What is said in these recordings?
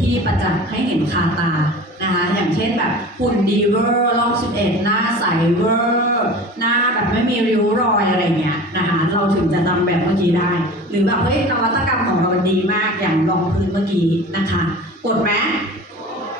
ที่ประจักษ์ให้เห็นคาตานะคะอย่างเช่นแบบหุ่นดีเวอร์ลอง11 หน้าใสเวอร์หน้าแบบไม่มีริ้วรอยอะไรเงี้ยนะคะเราถึงจะทำแบบเมื่อกี้ได้ หรือแบบเฮ้ยนวัตกรรมของเราดีมากอย่างรองพื้นเมื่อกี้นะคะกดไหม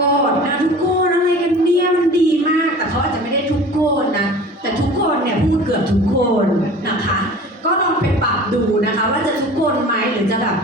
กดนะทุกคนอะไรกันเนี่ยมันดีมาก แต่เขาอาจจะไม่ได้ทุกคนนะ แต่ทุกคนเนี่ยพูดเกือบทุกคนนะคะ ก็ลองไปปรับดูนะคะ ว่าจะทุกคนไหมหรือจะแบบ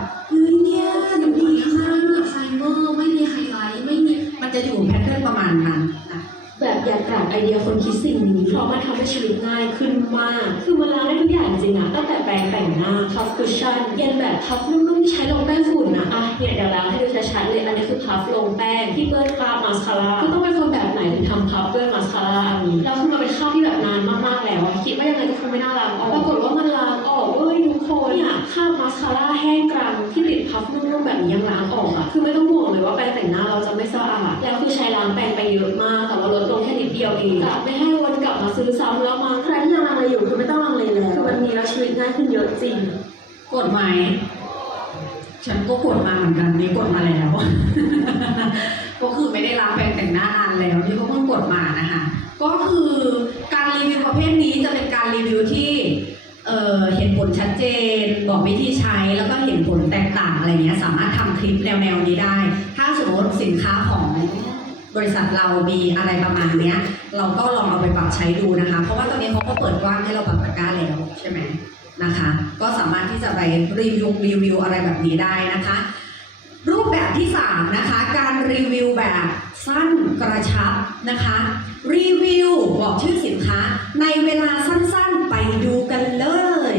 ไอเดียคนคิดสิ่งนี้เพราะมันทำให้ชีวิตง่ายขึ้นมาก คือมันล้างได้ทุกอย่างจริงอะตั้งแต่แปรงแต่งหน้าพัฟคุชชั่นเย็นแบบพัฟนุ่มๆที่ใช้ลงแป้งฝุ่นนะอะเนี่ยเดี๋ยวล้างให้ดูชัดๆเลยอันนี้คือพัฟลงแป้งที่เบิร์นคราบมาสคาร่าก็ต้องเป็นคนแบบไหนถึงทำพัฟด้วยมาสคาร่าอันนี้แล้วคือมันเป็นคราบที่แบบนานมากๆแล้วอะคิดว่ายังไงก็คงไม่น่าล้างออกปรากฏ สคาร่าแห้งกรังที่ติดพัฟนุ่มๆแบบนี้ยังล้างออกอะคือไม่ต้องห่วงเลยว่าแปรงแต่งหน้าเราจะไม่สะอาด แล้วคือใช้ล้างแปรงไปเยอะมากแต่ว่าลดลงแค่นิดเดียวเองกะไม่ให้วนกลับมาซื้อซ้ำแล้วมาใครที่ยังลังเลอยู่คือไม่ต้องลังเลแล้วคือมันมีแล้วชีวิตง่ายขึ้นเยอะจริงกดไหมฉันก็กดมาเหมือนกันนี่กดมาแล้ว ก็คือไม่ได้รับแปรงแต่งหน้านานแล้วนี่ก็เพิ่งกดมานะคะก็คือการรีวิวประเภทนี้จะเป็นการรีวิวที่ เห็นผลชัดเจน บอกวิธีใช้แล้วก็เห็นผลแตกต่างอะไรเงี้ยสามารถทำคลิปแนวๆนี้ได้ ถ้าสมมติสินค้าของบริษัทเรามีอะไรประมาณเนี้ย เราก็ลองเอาไปปรับใช้ดูนะคะ เพราะว่าตอนนี้เขาก็เปิดกว้างให้เราปรับตะกร้าแล้วใช่ไหมนะคะ ก็สามารถที่จะไปรีวิวรีวิวอะไรแบบนี้ได้นะคะ รูปแบบที่3นะคะการรีวิวแบบสั้นกระชับนะคะรีวิวบอกชื่อสินค้าในเวลาสั้นๆ ไปดูกันเลย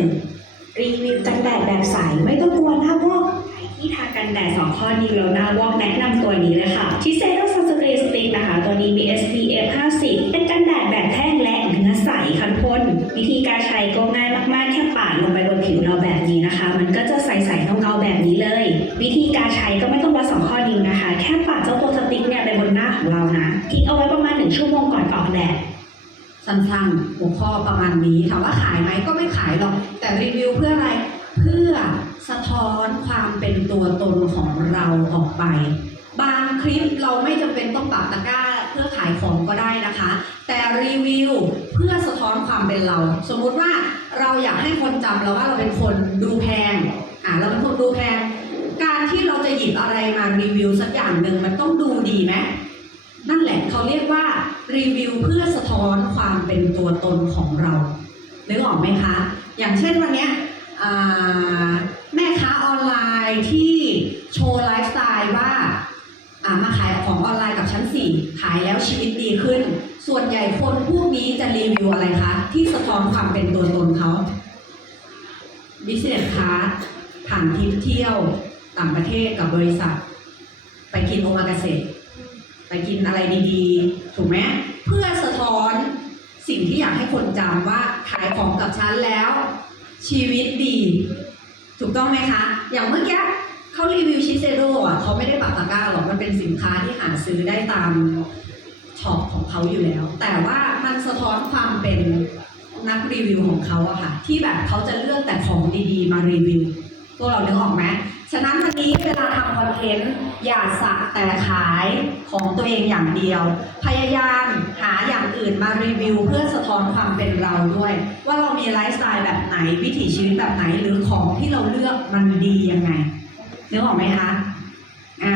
รีวิวกันแดดแบบใสไม่ต้องกลัวหน้าวอกใครที่ทากันแดดสองข้อนี้แล้วหน้าวอกแนะนำตัวนี้เลยค่ะชิเซโรซัสกรีนสติ๊กนะคะ ตัวนี้มี SPF 50 เป็นกันแดดแบบแท่งและเนื้อใสคันพ่นวิธีการใช้ก็ง่ายมากๆ แค่ปาดลงไปบนผิวเราแบบนี้นะคะ มันก็จะใสๆเงาๆแบบนี้เลย วิธีการใช้ก็ไม่ต้องวัดสองข้อนิ้วนะคะ แค่ปาดเจ้าตัวสติ๊กเนี่ยไปบนหน้าของเรานะ สั้นๆ หัวข้อประมาณนี้ถามว่าขายไหมก็ไม่ขายหรอก แต่รีวิวเพื่ออะไร เพื่อสะท้อนความเป็นตัวตนของเราออกไป บางคลิปเราไม่จำเป็นต้องปักตะกร้าเพื่อขายของก็ได้นะคะ แต่รีวิวเพื่อสะท้อนความเป็นเรา สมมุติว่าเราอยากให้คนจำเราว่าเราเป็นคนดูแพงอะเราเป็นคนดูแพง การที่เราจะหยิบอะไรมารีวิวสักอย่างหนึ่งมันต้องดูดีไหมนั่นแหละเขาเรียกว่า รีวิวเพื่อสะท้อนความเป็นตัวตนของเรานึกออกไหมคะ อย่างเช่นวันนี้แม่ค้าออนไลน์ที่โชว์ไลฟ์สไตล์ว่ามาขายของออนไลน์กับชั้นสี่ขายแล้วชีวิตดีขึ้น ส่วนใหญ่คนพวกนี้จะรีวิวอะไรคะ ที่สะท้อนความเป็นตัวตนเขาบิสเนสคาร์ผ่านทริปเที่ยวต่างประเทศกับบริษัท ไปกินโอมากาเสะ ไปกินอะไรดีๆ ถูกไหมเพื่อสะท้อนสิ่งที่อยากให้คนจำว่าขายของกับฉันแล้ว ชีวิตดี ถูกต้องไหมคะ อย่างเมื่อกี้เขารีวิวชิเซโร่อะเขาไม่ได้ปักตะกร้าหรอกมันเป็นสินค้าที่หาซื้อได้ตามช็อปของเขาอยู่แล้ว แต่ว่ามันสะท้อนความเป็นนักรีวิวของเขาอะค่ะ ที่แบบเขาจะเลือกแต่ของดีๆ มารีวิวพวกเรานึกออกไหม ฉะนั้นวันนี้เวลาทำคอนเทนต์อย่าสักแต่ขายของตัวเองอย่างเดียว พยายามหาอย่างอื่นมารีวิว เพื่อสะท้อนความเป็นเราด้วย ว่าเรามีไลฟ์สไตล์แบบไหนวิถีชีวิตแบบไหนหรือของที่เราเลือกมันดียังไงนึกออกไหมคะอ่า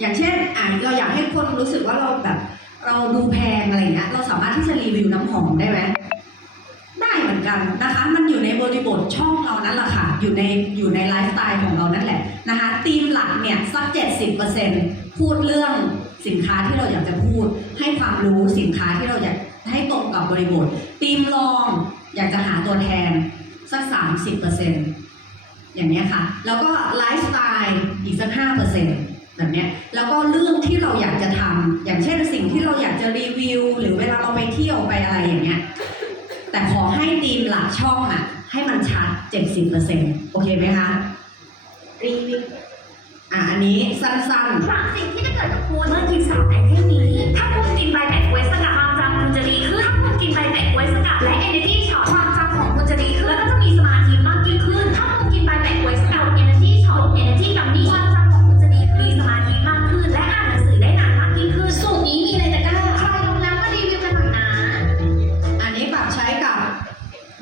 อย่างเช่นอ่าเราอยากให้คนรู้สึกว่าเราแบบเราดูแพงอะไรเงี้ยเราสามารถที่จะรีวิวน้ำหอมได้ไหม กันนะคะ มันอยู่ในบริบทช่องเรานั่นแหละค่ะ อยู่ในอยู่ในไลฟ์สไตล์ของเรานั่นแหละนะคะธีมหลักเนี่ยสัก70%พูดเรื่องสินค้าที่เราอยากจะพูด ให้ความรู้สินค้าที่เราอยากให้ตรงกับบริบทธีมรองอยากจะหาตัวแทนสัก30%อร์เซ็นตอย่างนี้ค่ะ แล้วก็ไลฟ์สไตล์อีกสัก5%แบบนี้แล้วก็เรื่องที่เราอยากจะทำอย่างเช่นสิ่งที่เราอยากจะรีวิว หรือเวลาเราไปเที่ยวไปอะไรอย่างเงี้ย แต่ขอให้ทีมหลักช่องอะให้มันชัด70%โอเคไหมคะ รีวิวอะ อันนี้สั้นสามสิ่งที่จะเกิดกับคุณเมื่อกินสารไอเทมนี้ ถ้าคุณกินไบแบกเวสกัดความจำคุณจะดีขึ้นถ้าคุณกินไบแบกเวสกัดและ Energy Shot ความจำของคุณจะดีขึ้นแล้วก็จะมีสมา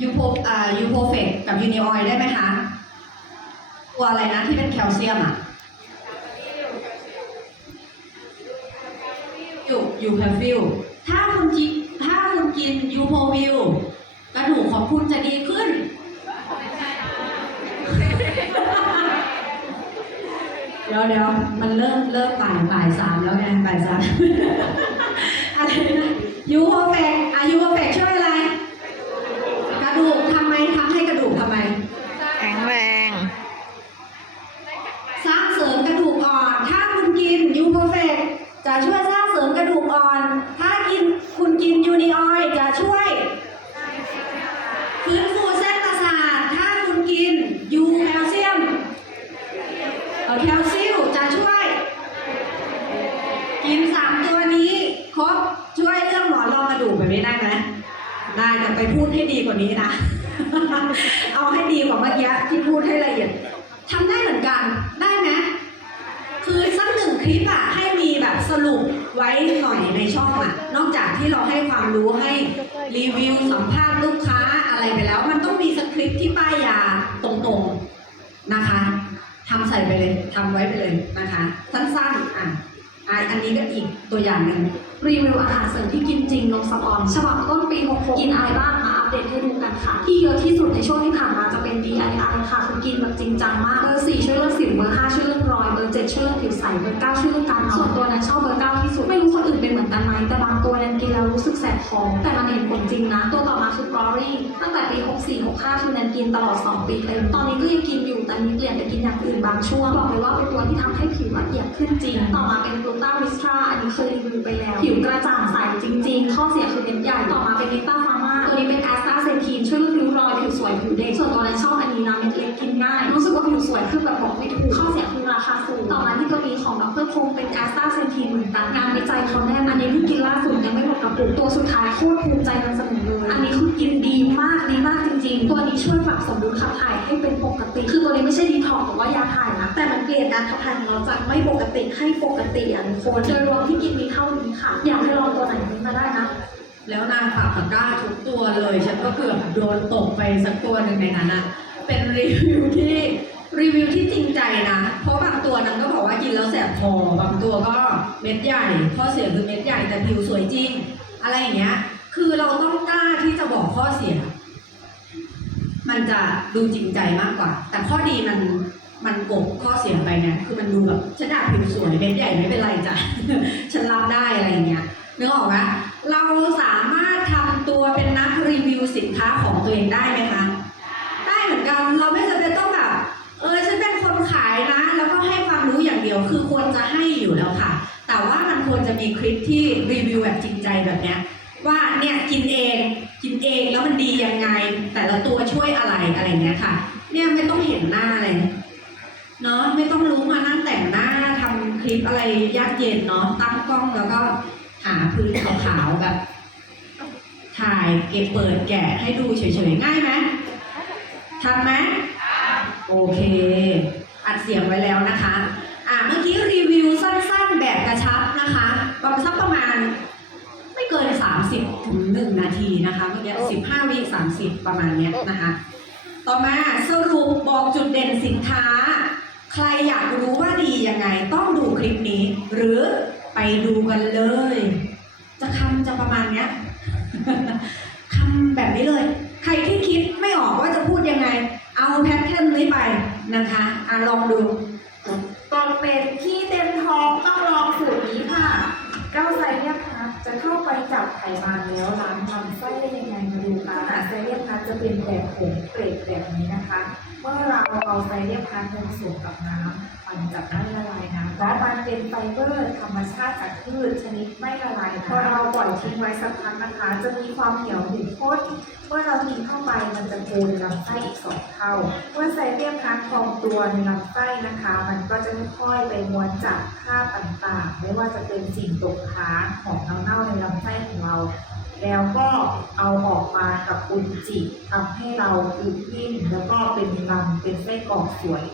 ยูโพอ่ายูโพเฟกกับยูนิออยได้ไหมคะ ตัวอะไรนะที่เป็นแคลเซียมอะยูยูแคลฟิลถ้าคุณจิถ้าคุณกินยูโพวิลกระดูกของคุณจะดีขึ้น เดี๋ยวเดี๋ยวมันเริ่มเริ่มป่ายป่ายสามแล้วไงป่ายสามอะไรนะยูโพเฟกอายูโพเฟกช่วยอะไร ทำไมทำให้กระดูกทำไม แข็งแรง สร้างเสริมกระดูกอ่อน ถ้าคุณกินยูโพเฟกจะช่วยสร้างเสริมกระดูกอ่อน ถ้ากินคุณกินยูนิออยจะช่วยฟื้นฟูเส้นประสาท ถ้าคุณกินยูแคลเซียมเออแคลซิลจะช่วย กินสามตัวนี้ครบช่วยเรื่องหมอนรองกระดูกแบบนี้ได้ไหมได้แต่ไปพูดให้ดีกว่านี้นะ เอาให้ดีกว่าเมื่อกี้ที่พูดให้ละเอียดทำได้เหมือนกันได้ไหมคือสักหนึ่งคลิปอะให้มีแบบสรุปไว้หน่อยในช่องอะนอกจากที่เราให้ความรู้ให้รีวิวสัมภาษณ์ลูกค้าอะไรไปแล้ว มันต้องมีสคริปที่ป้ายยาตรงๆนะคะทำใส่ไปเลยทำไว้ไปเลยนะคะ สั้นๆอะอันนี้ก็อีกตัวอย่างหนึ่งรีวิวอาหารเสริมที่กินจริงลงสปอนฉบับต้นปี 66 กินอะไรบ้างมาอัป เดตให้ดูกันค่ะ ที่เยอะที่สุดในช่วงที่ผ่านมาจะเป็น DIY ค่ะคือกินแบบจริงจังมาก เบอร์4ช่วยเรื่องสิว เบอร์5ช่วยเรื่องรอย เบอร์7ช่วยเรื่องผิวใส เบอร์9ช่วยเรื่องการนอนส่วนตัวนั้นชอบเบอร์9ที่สุด ไม่รู้คนอื่นเป็นเหมือนกันไหมแต่บางตัวนั้นกินแล้วรู้สึกแสบคอแต่มันเห็นผลจริงนะ ตัวต่อมาคือกรอรี่ตั้งแต่ปี64 65คือนันกินตลอด 2 ปีเต็มตอนนี้ก็ยังกินอยู่แต่นี้เปลี่ยนไปกินอย่างอื่นบางช่วงบอกเลยว่าเป็นตัวที่ทำให้ผิวละเอียดขึ้นจริง ต่อมาเป็นกลูตาวิสตราอันนี้เคยรีวิวไปแล้ว ผิวกระจ่างใสจริง ๆ ข้อเสียคือเม็ดใหญ่ต่อมาเป็นนิต้า กินง่าย รู้สึกว่าผิวสวยขึ้นแบบบอกไม่ถูกข้อเสียคือราคาสูง ต่อมาที่ตัวนี้ของดรคงเป็นแอสตาเซนทีนเหมือนกันงานวิจัยเขาแน่นอันนี้เพิ่กินล่าสุดยังไม่หมดกระปุกตัวสุดท้ายโคตรภูมิใจนำเสนอเลย อันนี้คือกินดีมากดีมากจริงๆ ตัวนี้ช่วยปรับสมดุลขับถ่ายให้เป็นปกติ คือตัวนี้ไม่ใช่ดีท็อกซ์หรือว่ายาถ่ายนะแต่มันเปลี่ยนการขับถ่ายของเราจากไม่ปกติให้ปกติอะทุกคนโดยรวมที่กินมีเท่านี้ค่ะ อยากให้ลองตัวไหนนี้มาได้นะแล้วนางฝากตะกร้าทุกตัวเลย ฉันก็เกือบโดนตกไปสักตัวหนึ่งในนั้นอะ เป็นรีวิวที่รีวิวที่จริงใจนะ เพราะบางตัวนางก็บอกว่ากินแล้วแสบคอบางตัวก็เม็ดใหญ่ข้อเสียคือเม็ดใหญ่แต่ผิวสวยจริง อะไรอย่างเงี้ย คือเราต้องกล้าที่จะบอกข้อเสีย มันจะดูจริงใจมากกว่า แต่ข้อดีมันมันกบข้อเสียไปเนะคือมันดูแบบฉันอยากผิวสวยเม็ดใหญ่ไม่เป็นไรจ้ะฉันรับได้อะไรอย่างเงี้ยนึกออกไหมเราสามารถทำตัวเป็นนักรีวิวสินค้าของตัวเองได้ไหมคะ เหมือนกัน เราไม่จำเป็นต้องแบบ เออฉันเป็นคนขายนะ แล้วก็ให้ความรู้อย่างเดียว คือควรจะให้อยู่แล้วค่ะ แต่ว่ามันควรจะมีคลิปที่รีวิวแบบจริงใจแบบเนี้ยว่าเนี่ยกินเองกินเองแล้วมันดียังไง แต่ละตัวช่วยอะไรอะไรเงี้ยค่ะ เนี่ยไม่ต้องเห็นหน้าเลยเนาะไม่ต้องรู้มานั่งแต่งหน้าทำคลิปอะไรยากเย็นเนาะตั้งกล้องแล้วก็หาพื้นขาวๆแบบ ถ่ายเก็บเปิดแกะให้ดูเฉยๆง่ายไหม ทำไหมโอเค อัดเสียงไว้แล้วนะคะ อะเมื่อกี้รีวิวสั้นๆแบบกระชับนะคะประมาณสักประมาณ ไม่เกิน 30ถึง1นาทีนะคะเมื่อกี้15 วิ 30 ประมาณเนี้ยนะคะ ต่อมาสรุปบอกจุดเด่นสินค้า ใครอยากรู้ว่าดียังไงต้องดูคลิปนี้ หรือไปดูกันเลย จะคำจะประมาณเนี้ยคำแบบนี้เลย ใครที่คิดไม่ออกว่าจะพูดยังไง เอาแพทเทิร์นนี้ไปนะคะอะลองดูก่อนเป็นที่เต็มท้องต้องลองสูตรนี้ค่ะ เก้าใส่เนี่ย จะเข้าไปจับไขมันแล้วล้างลำไส้ได้ยังไงมาดูกันอะไซเลียมพัทจะเป็นแบบผงเกรดแบบนี้นะคะ เมื่อเราเอาไซเลียมพัทลงผสมกับน้ำมันจะไม่ละลายนะเพราะมันเป็นไฟเบอร์ธรรมชาติจากพืชชนิดไม่ละลายพอเราปล่อยทิ้งไว้สักพักนะคะ จะมีความเหนียวหนึบข้นเมื่อเรากินเข้าไปมันจะโกนลำไส้อีกสองเท่าเมื่อไซเลียมพัดพองตัวในลำไส้นะคะ มันก็จะค่อยๆไปม้วนจับคราบต่างๆ ไม่ว่าจะเป็นสิ่งตกค้างของเน่าาในลำไส้ของเรา แล้วก็เอาออกมากับอุจจิทำให้เราอึนิ่มแล้วก็เป็นลำเป็นไส้กรอกสวย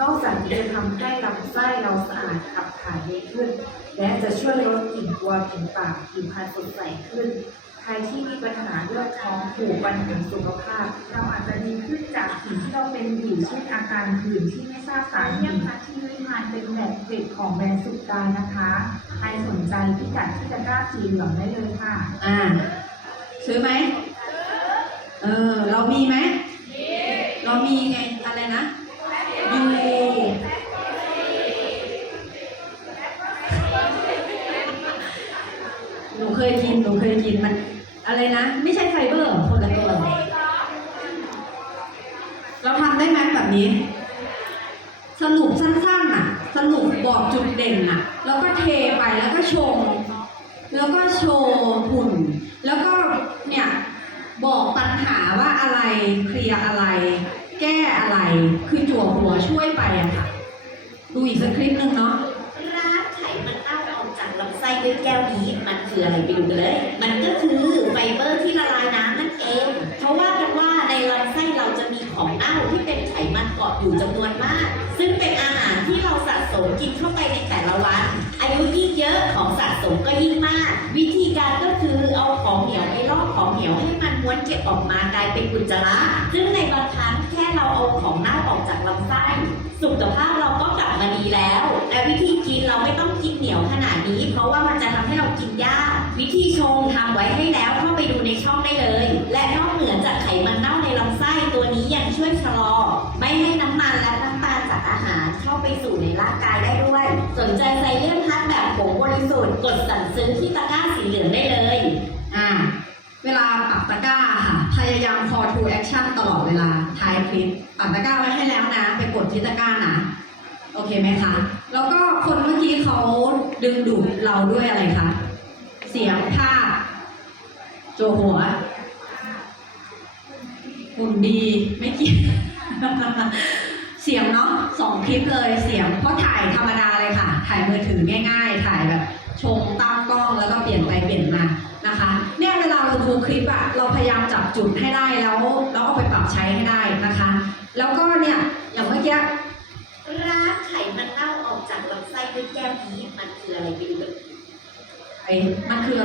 นอกจากนี้จะทำให้ลำไส้เราสะอาดขับถ่ายได้ขึ้น และจะช่วยลดกลิ่นตัวกลิ่นปากผิวพรรณสดใสขึ้น รที่มีปัญหาเรื่องท้องผูกปัญหาสุขภาพ เราอาจจะดีขึ้นจากสิ่งที่เราเป็นอยู่เช่นอาการผื่นที่ไม่ทราบสาเหตุค่ะที่วิมานเป็นแบบผลิตของแบรนด์สุกานะคะใครสนใจพิกัดที่ตะกร้าสีเหลืองได้เลยค่ะ อ่า ซื้อไหมเออ เรามีไหมเรามีไงอะไรนะยูหนูเคยกิน หนูเคยกินมัน อะไรนะ ไม่ใช่ไฟเบอร์คนละตัวเราทำได้ไหมแบบนี้ สรุปสั้นๆอะ สรุปบอกจุดเด่นอะ แล้วก็เทไปแล้วก็ชง แล้วก็โชว์หุ่น แล้วก็เนี่ยบอกปัญหาว่าอะไรเคลียร์อะไร แก้อะไรคือจั่วหัวช่วยไปอะค่ะ ดูอีกสักคลิปหนึ่งเนาะ ร้านไขมันเน่าออกจากลำไส้ ด้วยแก้วนี้มันคืออะไรไปดูกันเลย มันก็คือไฟเบอร์ที่ละลายน้ำนั่นเอง เพราะว่ากันว่าในลำไส้เราจะมีของเน่าที่เป็นไขมันเกาะอยู่จำนวนมาก ซึ่งเป็นอาหารที่เราสะสมกินเข้าไปในแต่ละวัน อายุยิ่งเยอะของสะสมก็ยิ่งมาก วิธีการก็คือเอาของเหนียวไปลอกของเหนียวให้มันม้วนเก็บออกมากลายเป็นอุจจระซึ่งในบางครั้งแค่เราเอาของเน่าออกจากลำไส้สุขภาพเราก็กลับมาดีแล้ว และวิธีกินเราไม่ต้องกินเหนียวขนาดนี้เพราะว่า ธีชงทำไว้ให้แล้วเข้าไปดูในช่องได้เลย และนอกเหนือจากไขมันเน่าในลำไส้ตัวนี้ยังช่วยชะลอ ไม่ให้น้ำมันและน้ำตาลจากอาหารเข้าไปสู่ในร่างกายได้ด้วย สนใจไซเลียมพัดแบบผงบริสุทธิ์กดสั่งซื้อที่ตะกร้าสีเหลืองได้เลยอ่าเวลาปักตะกร้าค่ะ พยายาม call to action ตลอดเวลาท้ายคลิปปักตะกร้าไว้ให้แล้วนะ ไปกดที่ตะกร้านะโอเคไหมคะ แล้วก็คนเมื่อกี้เขาดึงดูดเราด้วยอะไรคะ เสียงภาโจหัวหุ่นดีไม่เกี่ยวเสียงเนาะสองคลิปเลยเสียงเพราะถ่ายธรรมดาเลยค่ะ ถ่ายมือถือง่าย ๆ ถ่ายแบบชงตั้งกล้องแล้วก็เปลี่ยนไปเปลี่ยนมานะคะ เนี่ยเวลาเราดูคลิปอะเราพยายามจับจุดให้ได้แล้วแล้วเอาไปปรับใช้ให้ได้นะคะ แล้วก็เนี่ยอย่างเมื่อกี้ร้านไขมันเน่าออกจากลำไส้ด้วยแก้วนี้มันคืออะไรไปดูกันไอ้ มันคืออะไร